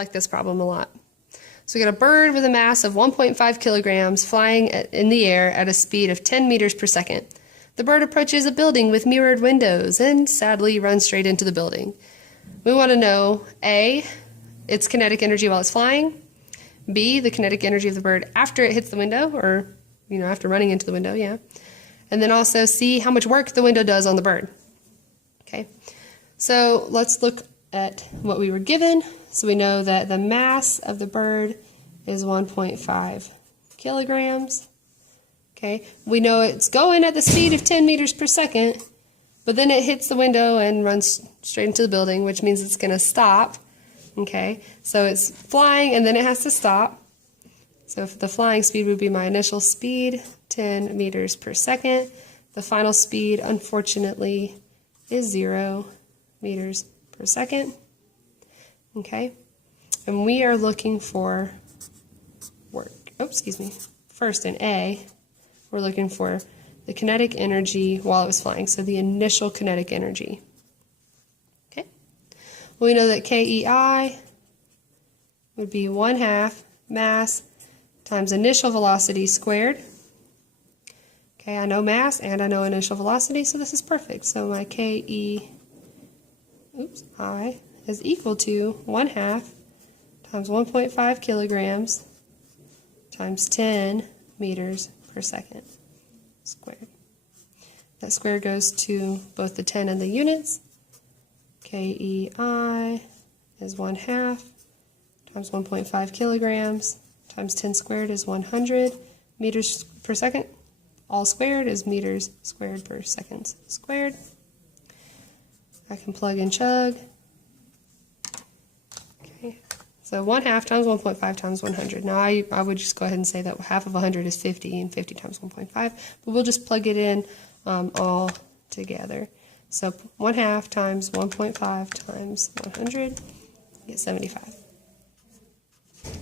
like this problem a lot. So we got a bird with a mass of 1.5 kilograms flying in the air at a speed of 10 meters per second. The bird approaches a building with mirrored windows and sadly runs straight into the building. We want to know A, its kinetic energy while it's flying, B, the kinetic energy of the bird after it hits the window, or after running into the window, yeah. And then also C, how much work the window does on the bird. Okay, so let's look at what we were given. So we know that the mass of the bird is 1.5 kilograms. Okay, we know it's going at the speed of 10 meters per second, but then it hits the window and runs straight into the building, which means it's going to stop. Okay, so it's flying and then it has to stop. So if the flying speed would be my initial speed, 10 meters per second. The final speed, unfortunately, is 0 meters per second. Okay, and we are looking for work. Oh, excuse me. First in A, we're looking for the kinetic energy while it was flying, so the initial kinetic energy. Okay, well, we know that KEI would be 1/2 mass times initial velocity squared. Okay, I know mass and I know initial velocity, so this is perfect. So my I is equal to 1/2 times 1.5 kilograms times 10 meters per second squared. That square goes to both the 10 and the units. KEI is 1/2 times 1.5 kilograms times 10 squared is 100 meters per second. All squared is meters squared per seconds squared. I can plug and chug. Okay, so 1/2 times 1.5 times 100. Now I would just go ahead and say that half of 100 is 50, and 50 times 1.5, but we'll just plug it in all together. So 1/2 times 1.5 times 100, get 75.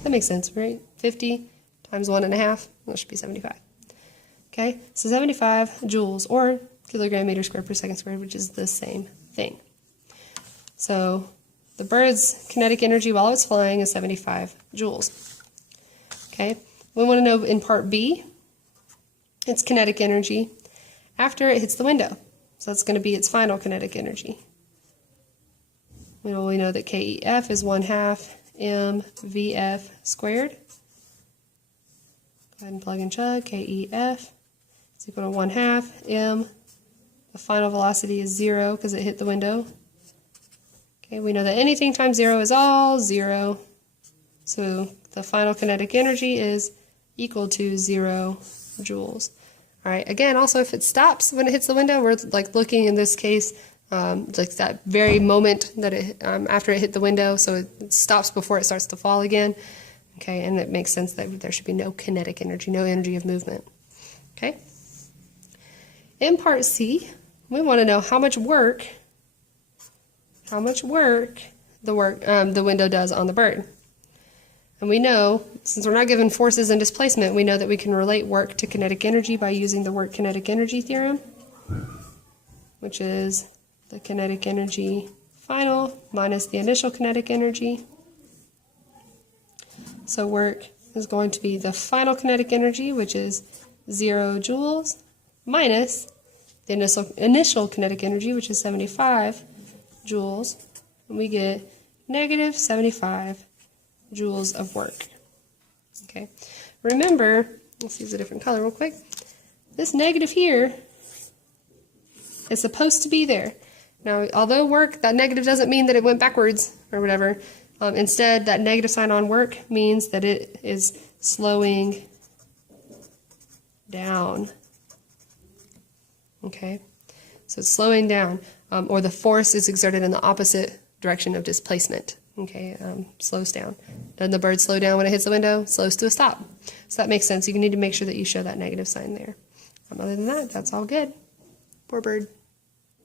That makes sense, right? 50 times 1.5, that should be 75. Okay, so 75 joules, or kilogram meter squared per second squared, which is the same thing. So the bird's kinetic energy while it's flying is 75 joules. Okay, we want to know in part B, its kinetic energy after it hits the window. So that's going to be its final kinetic energy. We know that KEF is 1/2 mVF squared. Go ahead and plug and chug. KEF is equal to 1/2 m. The final velocity is 0 because it hit the window. Okay, we know that anything times 0 is all 0. So the final kinetic energy is equal to 0 joules. All right, again, also if it stops when it hits the window, we're like looking in this case like that very moment that it after it hit the window, so it stops before it starts to fall again. Okay, and it makes sense that there should be no kinetic energy, no energy of movement. Okay. In part C, we want to know how much work the window does on the bird. And we know, since we're not given forces and displacement, we know that we can relate work to kinetic energy by using the work-kinetic energy theorem, which is the kinetic energy final minus the initial kinetic energy. So work is going to be the final kinetic energy, which is 0 joules, minus the initial kinetic energy, which is 75 joules, and we get negative 75 joules of work. Okay, remember, let's use a different color real quick. This negative here is supposed to be there. Now, although work, that negative doesn't mean that it went backwards or whatever. Instead, that negative sign on work means that it is slowing down. Okay, so it's slowing down, or the force is exerted in the opposite direction of displacement. Okay, slows down. Doesn't the bird slow down when it hits the window? Slows to a stop. So that makes sense. You need to make sure that you show that negative sign there. Other than that, that's all good. Poor bird.